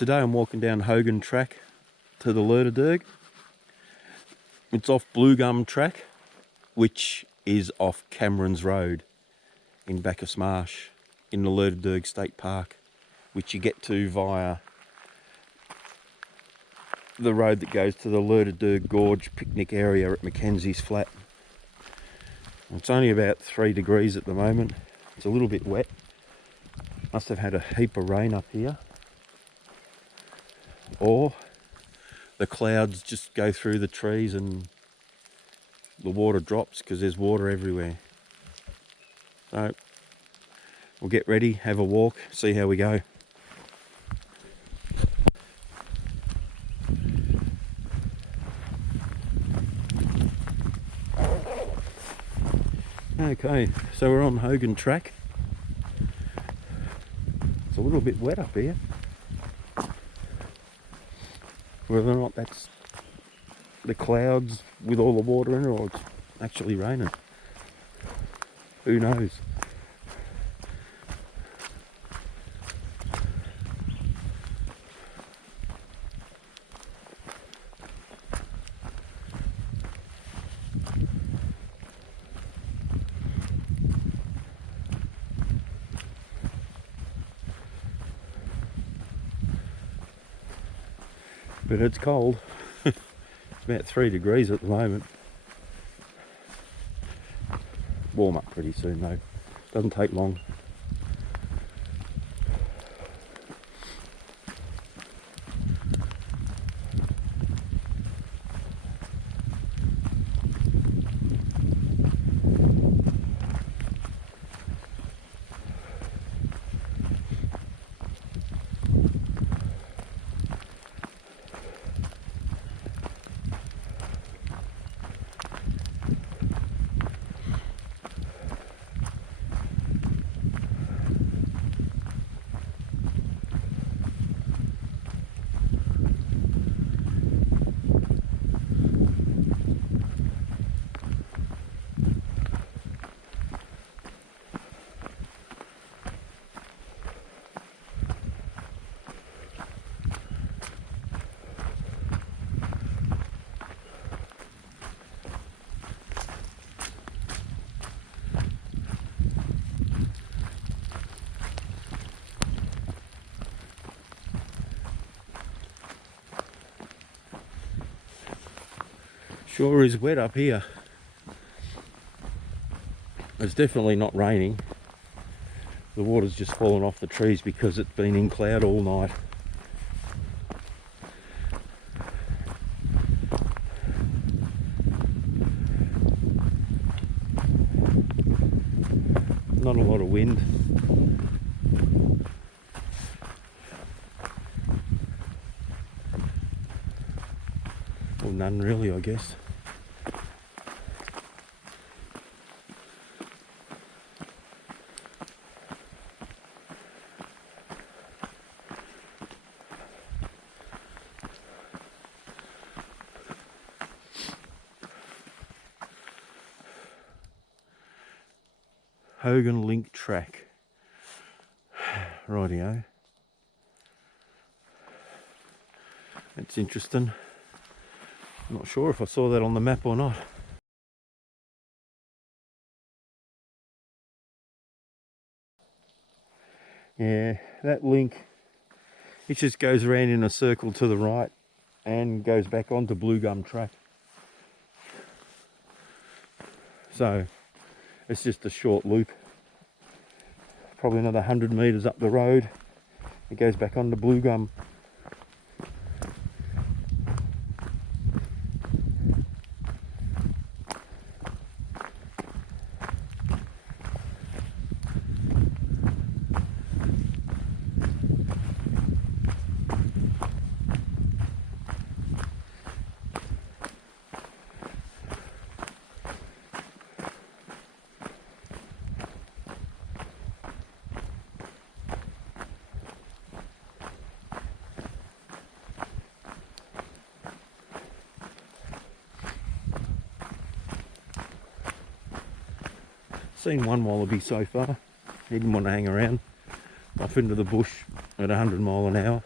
Today I'm walking down Hogan track to the Lerderderg. It's off Blue Gum track, which is off Cameron's Road in Bacchus Marsh in the Lerderderg State Park, which you get to via the road that goes to the Lerderderg Gorge picnic area at Mackenzie's Flat. It's only about 3 degrees at the moment. It's a little bit wet. Must have had a heap of rain up here. Or the clouds just go through the trees and the water drops because there's water everywhere. So we'll get ready, have a walk, see how we go. Okay, so we're on Hogan track. It's a little bit wet up here. Whether or not that's the clouds with all the water in it or it's actually raining, who knows. But it's cold. It's about 3 degrees at the moment. Warm up pretty soon though. Doesn't take long. Sure is wet up here. It's definitely not raining. The water's just fallen off the trees because it's been in cloud all night. Not a lot of wind. Well, none really, I guess. Hogan link track. Rightio. That's interesting. I'm not sure if I saw that on the map or not. Yeah, that link, it just goes around in a circle to the right and goes back onto Blue Gum track. So it's just a short loop, probably another 100 metres up the road. It goes back onto Blue Gum. Seen one wallaby so far. He didn't want to hang around. Off into the bush at 100 mile an hour.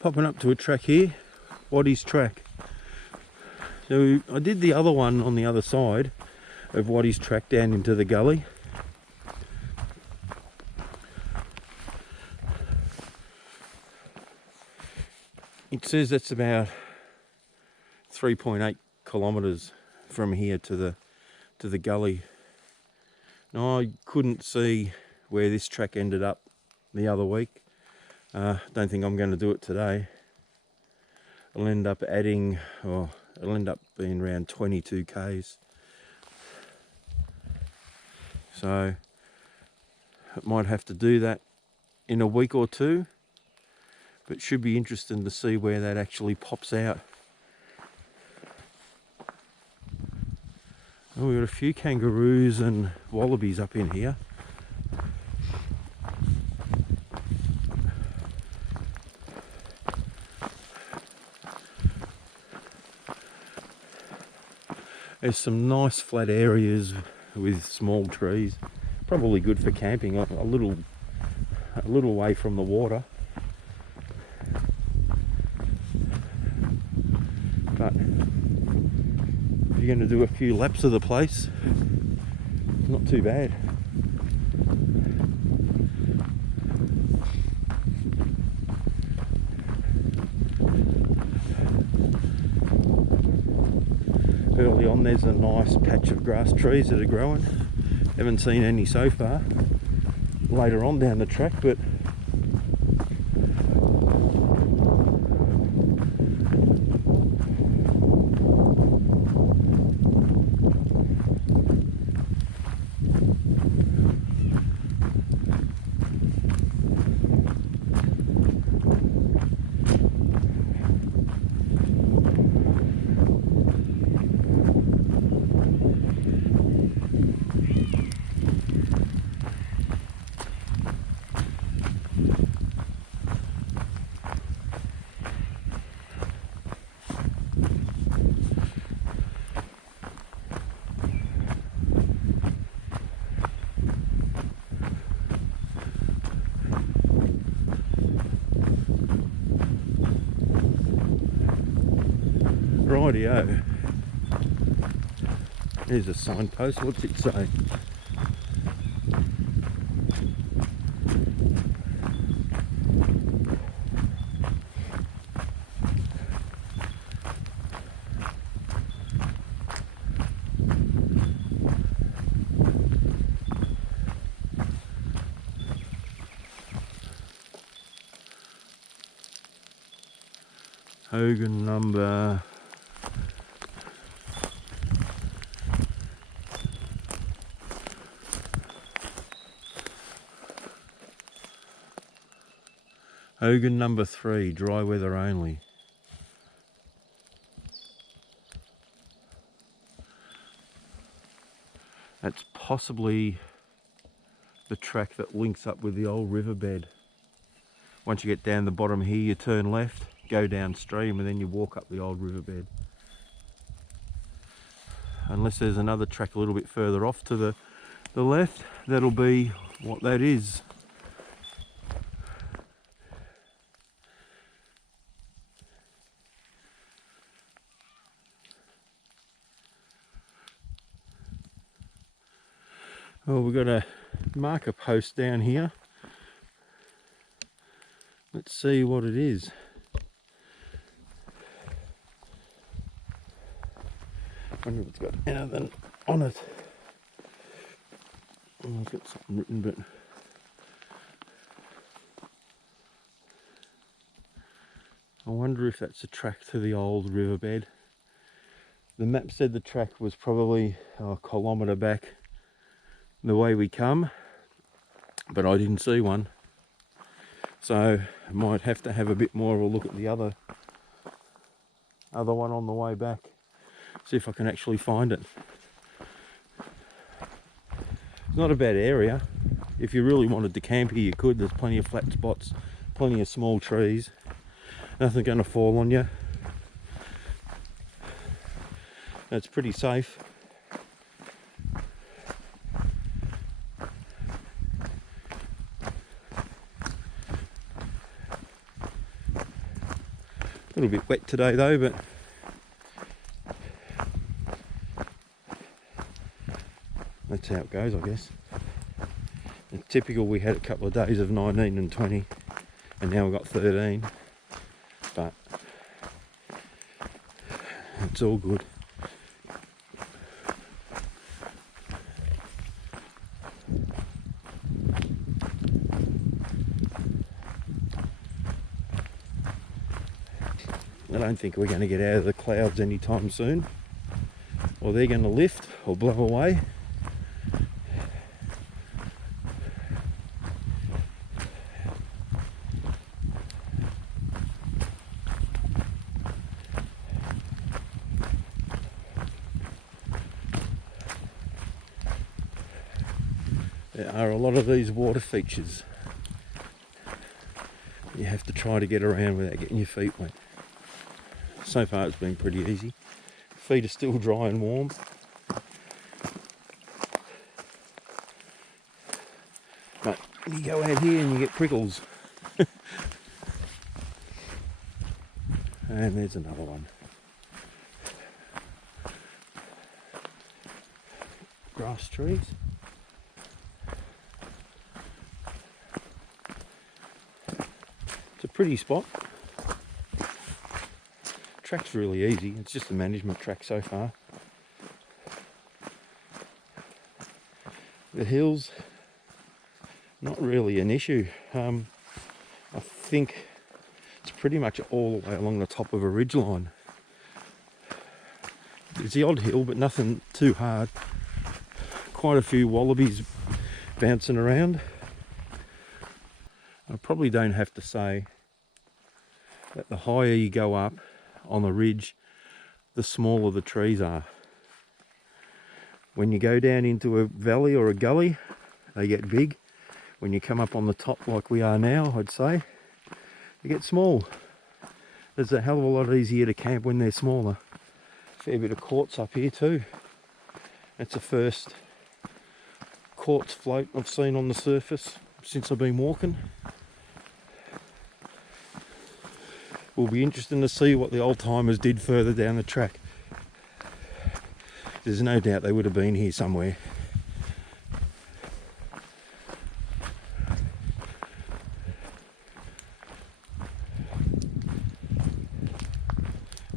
Popping up to a track here, Waddy's track. So I did the other one on the other side of Waddy's track down into the gully. It says that's about 3.8 kilometres from here to the gully. Now I couldn't see where this track ended up the other week. Don't think I'm going to do it today. I'll end up adding, or it'll end up being around 22 k's. So I might have to do that in a week or two, but it should be interesting to see where that actually pops out. Oh, we've got a few kangaroos and wallabies up in here. There's some nice flat areas with small trees. Probably good for camping, a little way from the water. But if you're going to do a few laps of the place, not too bad. Early on there's a nice patch of grass trees that are growing. Haven't seen any so far. Later on down the track, but rightio. There's a signpost. What's it say? Hogan number Hogan number 3, dry weather only. That's possibly the track that links up with the old riverbed. Once you get down the bottom here, you turn left, go downstream, and then you walk up the old riverbed. Unless there's another track a little bit further off to the left, that'll be what that is. Well, we've got a marker post down here. Let's see what it is. I wonder if it's got anything on it. Oh, I've got something written, but I wonder if that's a track to the old riverbed. The map said the track was probably a kilometre back the way we come, but I didn't see one. So I might have to have a bit more of a look at the other one on the way back. See if I can actually find it. It's not a bad area. If you really wanted to camp here, you could. There's plenty of flat spots, plenty of small trees. Nothing going to fall on you. It's pretty safe. A little bit wet today though, but that's how it goes, I guess. It's typical, we had a couple of days of 19 and 20, and now we've got 13, but it's all good. I don't think we're going to get out of the clouds anytime soon, or they're going to lift or blow away. There are a lot of these water features you have to try to get around without getting your feet wet. So far it's been pretty easy. Feet are still dry and warm. But you go out here and you get prickles. And there's another one. Grass trees. It's a pretty spot. Track's really easy, it's just a management track so far. The hills, not really an issue. I think it's pretty much all the way along the top of a ridge line. There's the odd hill, but nothing too hard. Quite a few wallabies bouncing around. I probably don't have to say that the higher you go up on the ridge, the smaller the trees are. When you go down into a valley or a gully, they get big. When you come up on the top like we are now, I'd say, they get small. It's a hell of a lot easier to camp when they're smaller. Fair bit of quartz up here too. That's the first quartz float I've seen on the surface since I've been walking. Will be interesting to see what the old timers did further down the track. There's no doubt they would have been here somewhere.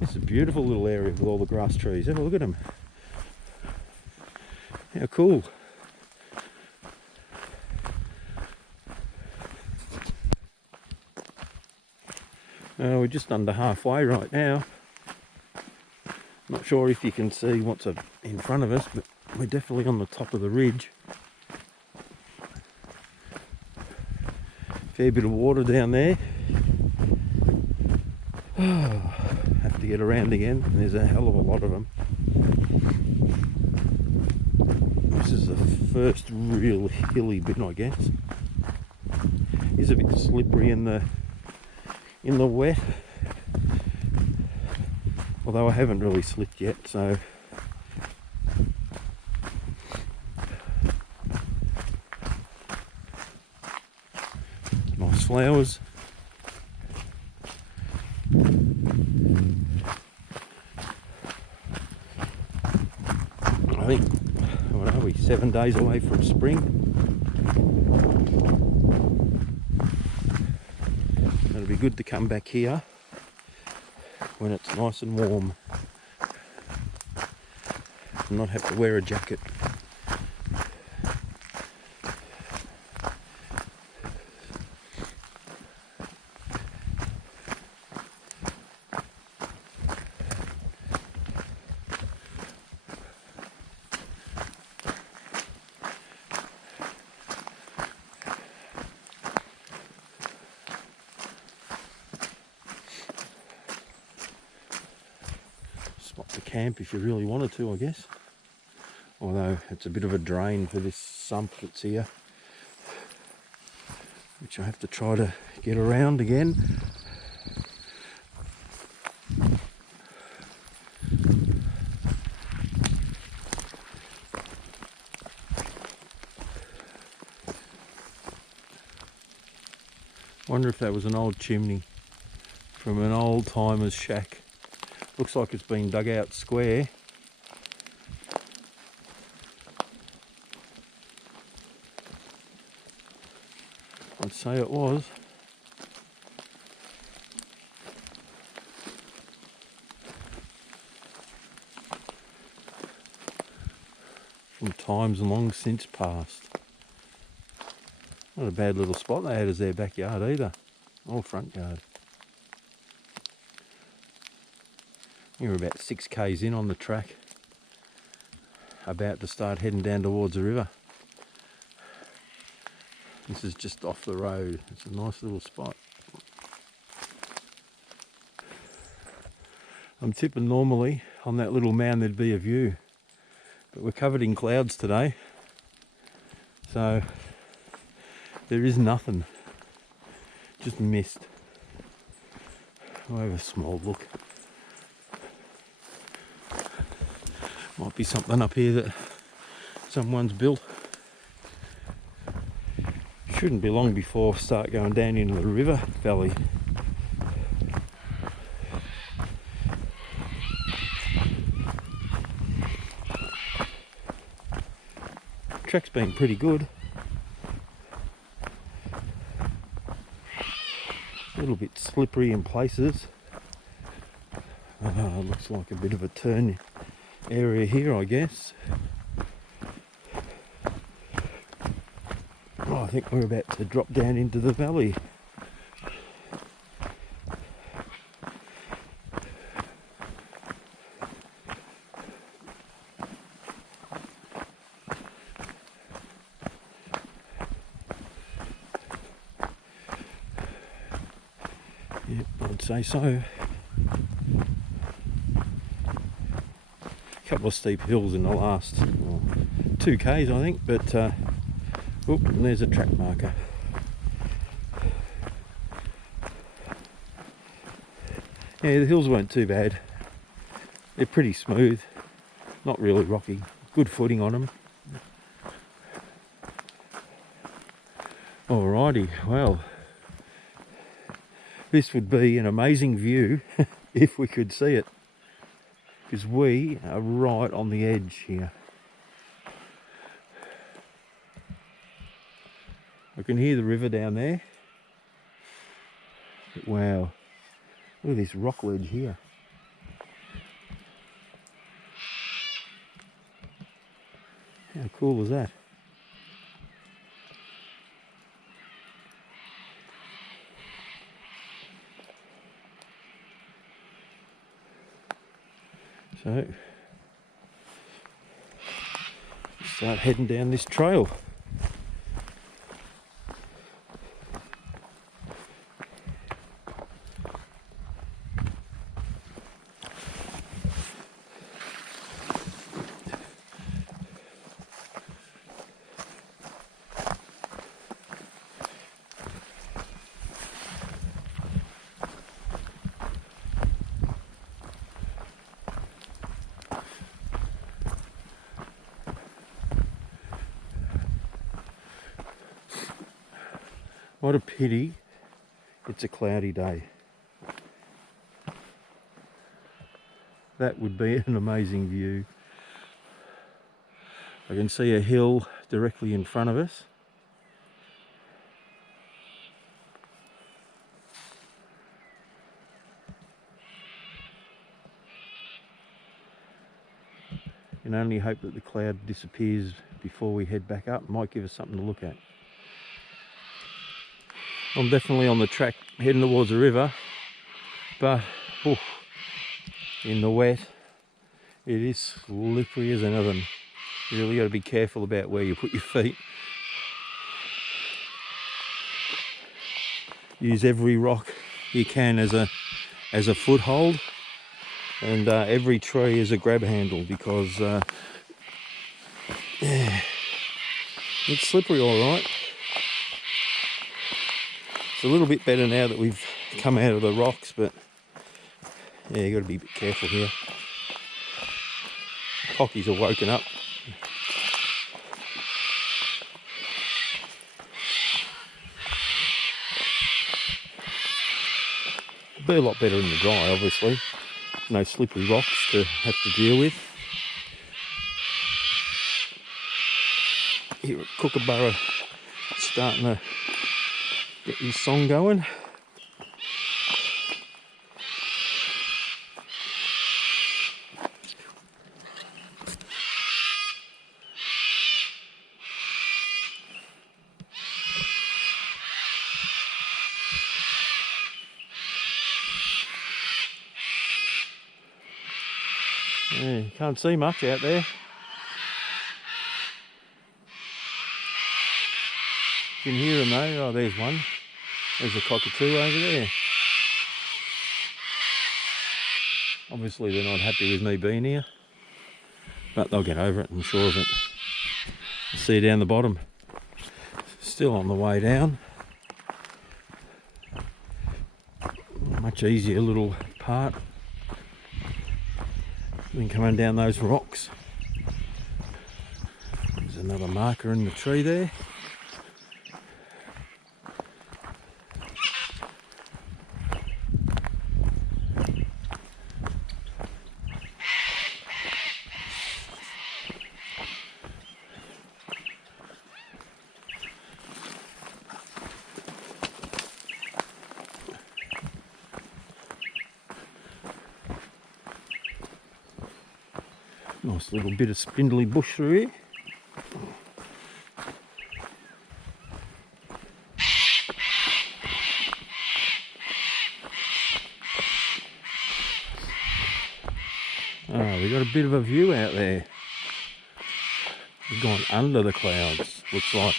It's a beautiful little area with all the grass trees. Have a look at them. How cool. We're just under halfway right now. Not sure if you can see what's in front of us, but we're definitely on the top of the ridge. Fair bit of water down there. Have to get around again. There's a hell of a lot of them. This is the first real hilly bit, I guess. It's a bit slippery in the wet, although I haven't really slipped yet, so nice flowers. I think, what are we, 7 days away from spring. It'll be good to come back here when it's nice and warm and not have to wear a jacket. Spot to camp if you really wanted to, I guess. Although it's a bit of a drain for this sump that's here, which I have to try to get around again. Wonder if that was an old chimney from an old timer's shack. Looks like it's been dug out square. I'd say it was. From times long since past. Not a bad little spot they had as their backyard either, or front yard. You're about 6 k's in on the track, about to start heading down towards the river. This is just off the road. It's a nice little spot. I'm tipping normally on that little mound there'd be a view, but we're covered in clouds today, so there is nothing, just mist. I'll have a small look. Might be something up here that someone's built. Shouldn't be long before I start going down into the river valley. Track's been pretty good. A little bit slippery in places. Looks like a bit of a turn area here, I guess. Oh, I think we're about to drop down into the valley. Yep, I'd say so. A couple of steep hills in the last 2 k's, I think, but oh, and there's a track marker. Yeah, the hills weren't too bad. They're pretty smooth, not really rocky. Good footing on them. Alrighty, well, this would be an amazing view if we could see it, because we are right on the edge here. I can hear the river down there. But wow, look at this rock ledge here. How cool is that? So, start heading down this trail. What a pity it's a cloudy day. That would be an amazing view. I can see a hill directly in front of us. You can only hope that the cloud disappears before we head back up. Might give us something to look at. I'm definitely on the track heading towards the river, but in the wet it is slippery as anything. You really got to be careful about where you put your feet. Use every rock you can as a foothold, and every tree as a grab handle, because yeah, it's slippery all right. It's a little bit better now that we've come out of the rocks, but yeah, you got to be a bit careful here. Cockies are woken up. Be a lot better in the dry, obviously. No slippery rocks to have to deal with. Here at Kookaburra, starting to get his song going. Yeah, you can't see much out there. You can hear them though. Oh, there's one. There's a cockatoo over there. Obviously they're not happy with me being here, but they'll get over it, I'm sure of it. See down the bottom. Still on the way down. Much easier little part than coming down those rocks. There's another marker in the tree there. Nice little bit of spindly bush through here. Oh, we got a bit of a view out there. We've gone under the clouds, looks like.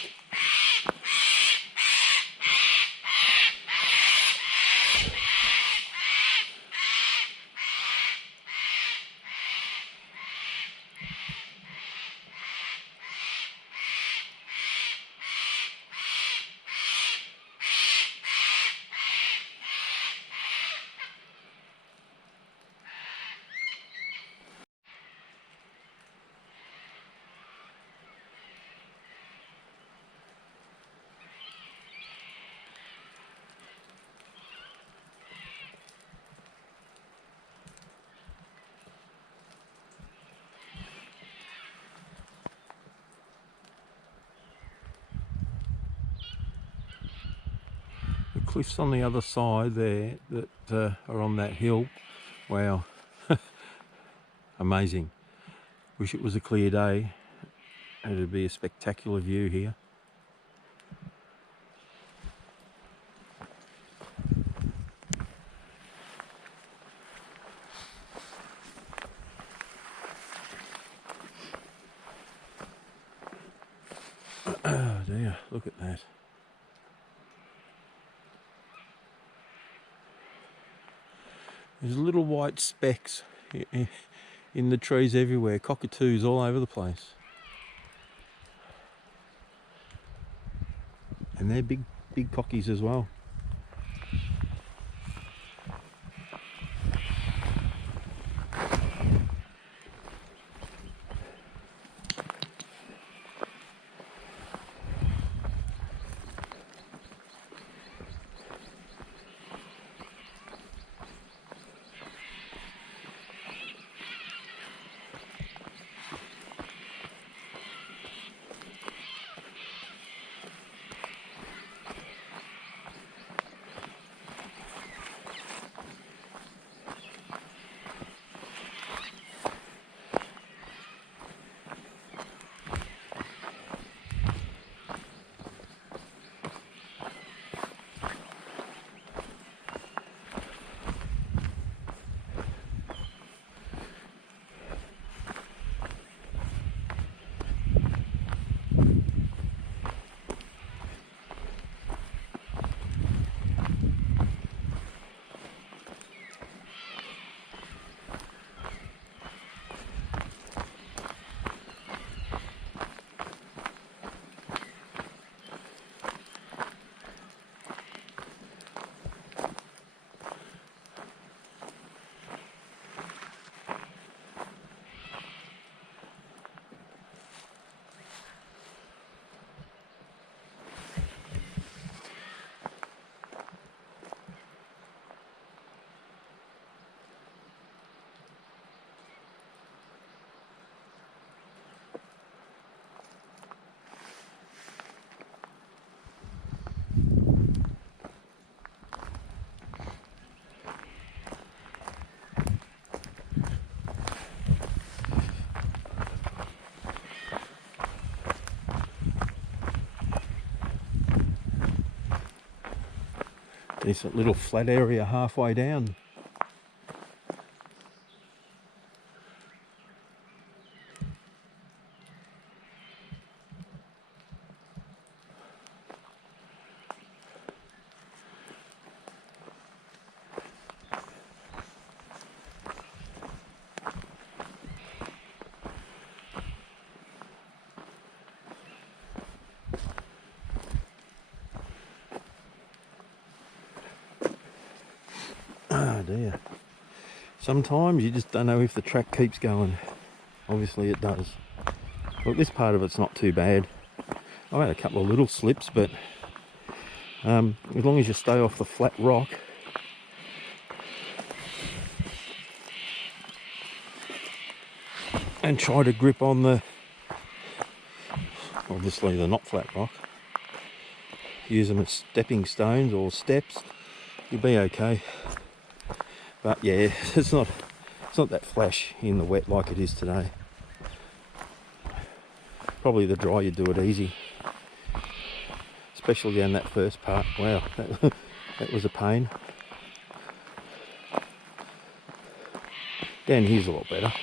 Cliffs on the other side there that are on that hill. Wow, amazing. Wish it was a clear day. It'd be a spectacular view here. Oh dear, look at that. There's little white specks in the trees everywhere, cockatoos all over the place. And they're big cockies as well. This little flat area halfway down. Oh dear. Sometimes you just don't know if the track keeps going. Obviously it does. Look, this part of it's not too bad. I've had a couple of little slips, but as long as you stay off the flat rock, and try to grip on the, obviously the not flat rock, use them as stepping stones or steps, you'll be okay. But yeah, it's not that flash in the wet like it is today. Probably the dry you do it easy, especially down that first part. Wow, that was a pain. Down here's a lot better.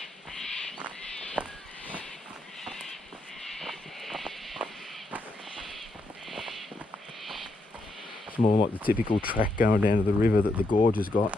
It's more like the typical track going down to the river that the gorge has got.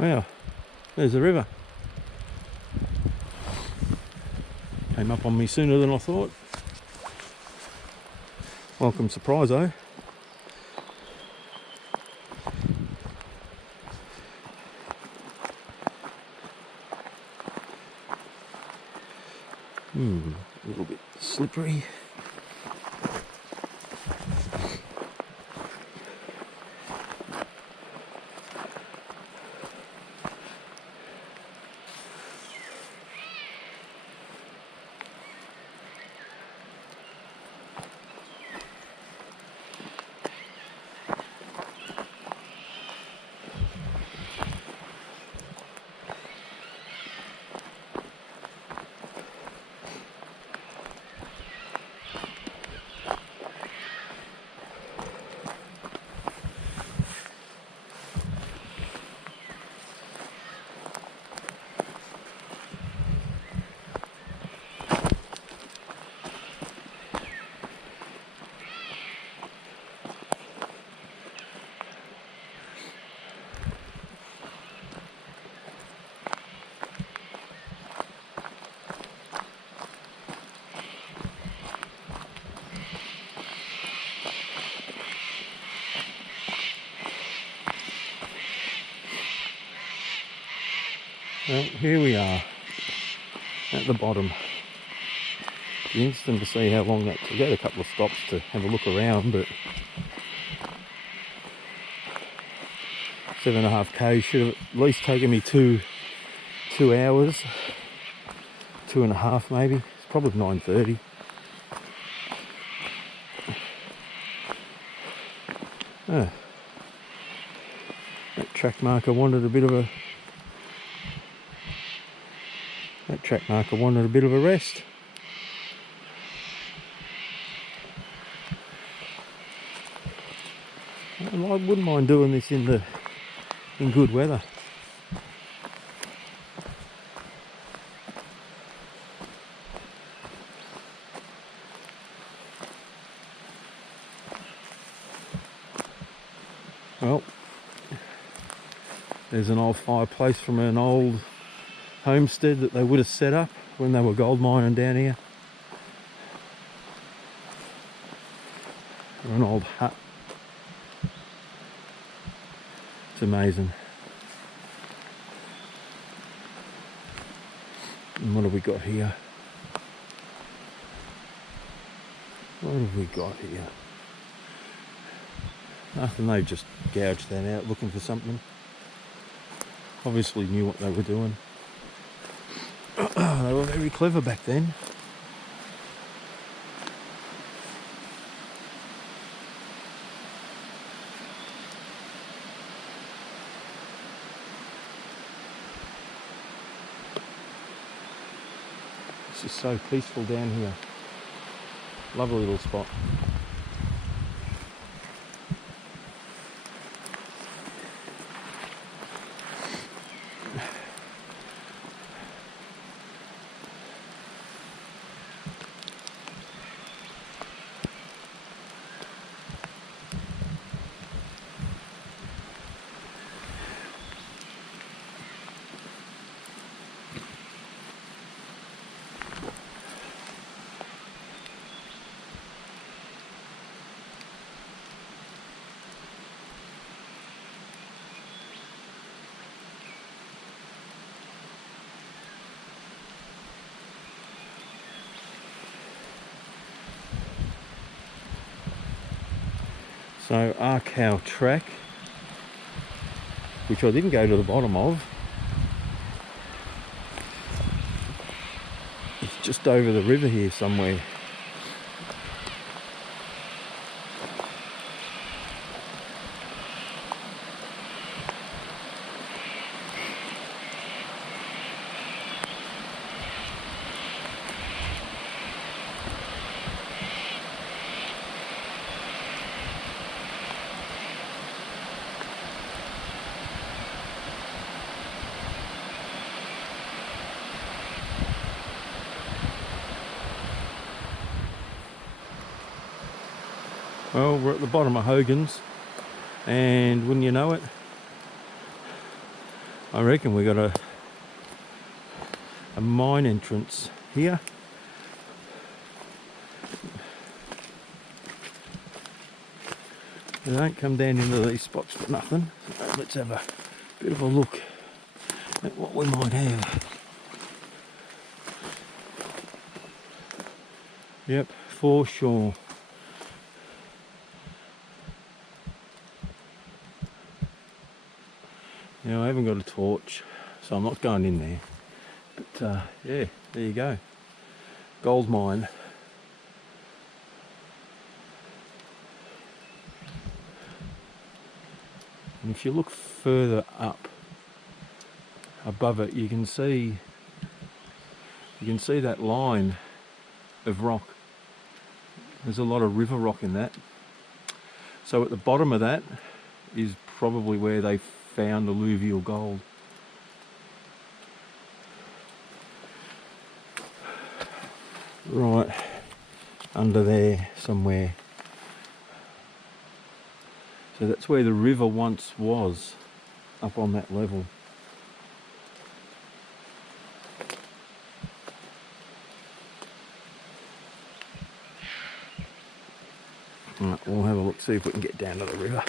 Wow, there's the river. Came up on me sooner than I thought. Welcome surprise, eh? A little bit slippery. Well, here we are at the bottom. Be interesting to see how long that took. I had a couple of stops to have a look around, but 7.5 k's should have at least taken me two hours, 2.5 maybe. It's probably 9:30. That track marker wanted a bit of a track marker wanted a bit of a rest. I wouldn't mind doing this in good weather. Well, there's an old fireplace from an old homestead that they would have set up when they were gold mining down here. Or an old hut. It's amazing. And what have we got here? What have we got here? Nothing, they've just gouged that out looking for something. Obviously knew what they were doing. They were very clever back then. It's just so peaceful down here. Lovely little spot. So our cow track, which I didn't go to the bottom of, is just over the river here somewhere. Well, we're at the bottom of Hogan's, and wouldn't you know it, I reckon we got a mine entrance here. They don't come down into these spots for nothing. So let's have a bit of a look at what we might have. Yep, for sure. Now I haven't got a torch, so I'm not going in there. But yeah, there you go. Gold mine. And if you look further up above it, you can see that line of rock. There's a lot of river rock in that. So at the bottom of that is probably where they found alluvial gold. Right under there somewhere. So that's where the river once was, up on that level. Right, we'll have a look, see if we can get down to the river.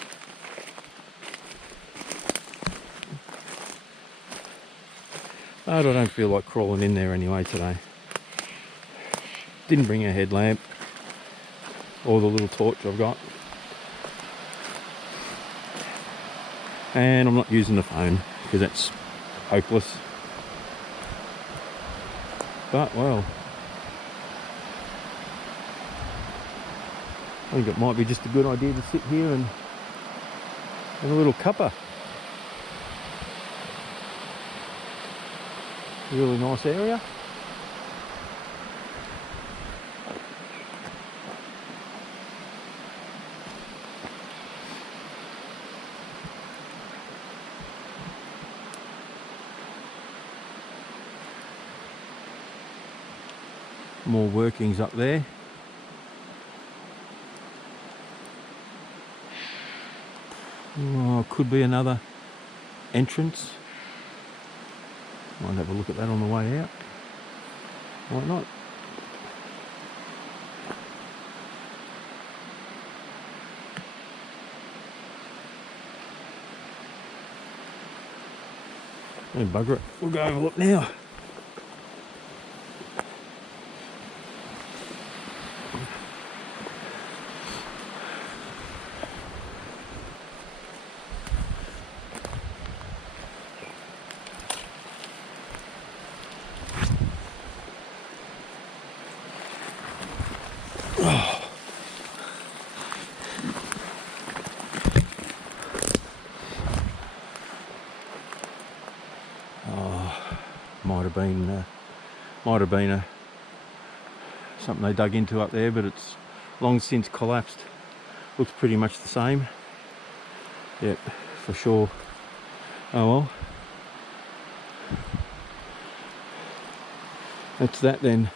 I don't feel like crawling in there anyway today. Didn't bring a headlamp or the little torch I've got. And I'm not using the phone because that's hopeless. But well, I think it might be just a good idea to sit here and have a little cuppa. Really nice area. more workings up there. Oh, could be another entrance. Might have a look at that on the way out. Might not. Oh, bugger it. We'll go have a look now. Might have been something they dug into up there, but it's long since collapsed. Looks pretty much the same. Yep, for sure. Oh well. That's that then.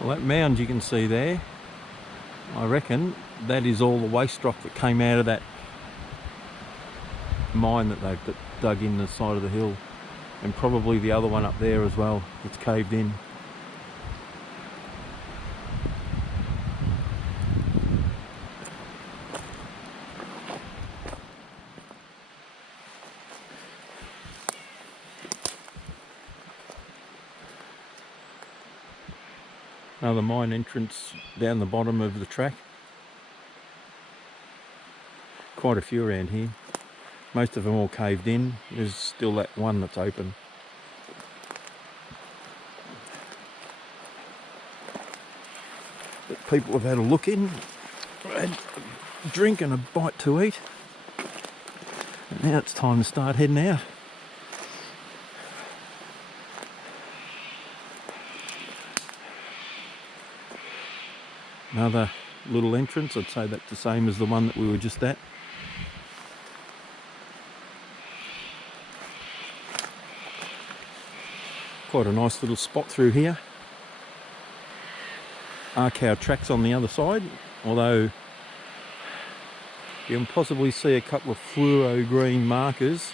Well, that mound you can see there, I reckon that is all the waste rock that came out of that mine that they've dug in the side of the hill, and probably the other one up there as well. It's caved in. Another mine entrance down the bottom of the track. Quite a few around here. Most of them all caved in. There's still that one that's open. That people have had a look in, had a drink and a bite to eat. And now it's time to start heading out. Another little entrance. I'd say that's the same as the one that we were just at. Quite a nice little spot through here. Arcow tracks on the other side, although you can possibly see a couple of fluoro green markers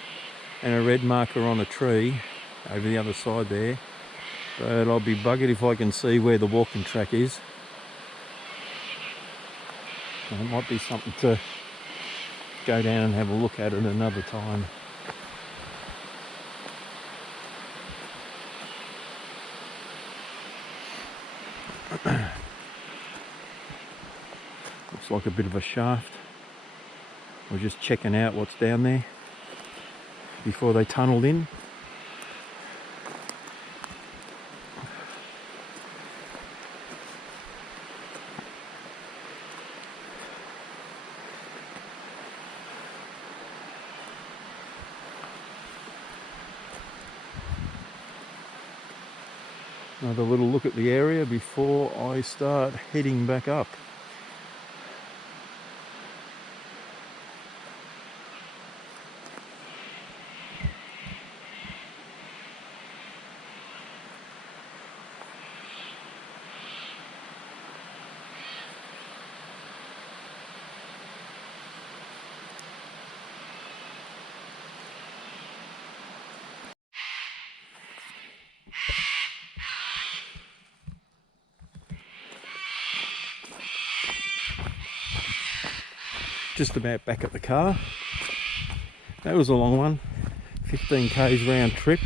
and a red marker on a tree over the other side there. But I'll be buggered if I can see where the walking track is. It might be something to go down and have a look at it another time. Looks like a bit of a shaft. We're just checking out what's down there before they tunnelled in. Another little look at the area before I start heading back up. just about back at the car. That was a long one, 15 k's round trip.